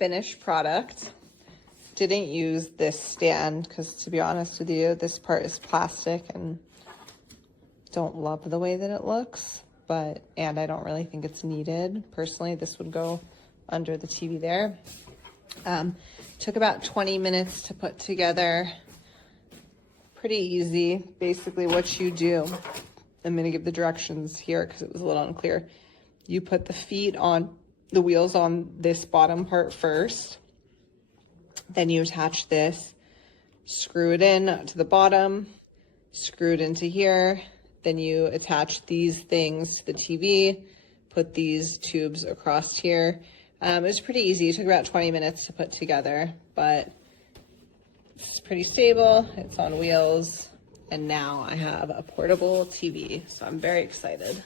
finished product. Didn't use this stand because, to be honest with you, this part is plastic and don't love the way that it looks, and I don't really think it's needed. Personally, this would go under the TV there. Took about 20 minutes to put together. Pretty easy. Basically what you do, I'm gonna give the directions here because it was a little unclear. You put the feet on the wheels on this bottom part first. Then you attach this, screw it in to the bottom, screw it into here. Then you attach these things to the TV, put these tubes across here. It was pretty easy. It took about 20 minutes to put together, but it's pretty stable. It's on wheels. And now I have a portable TV, so I'm very excited.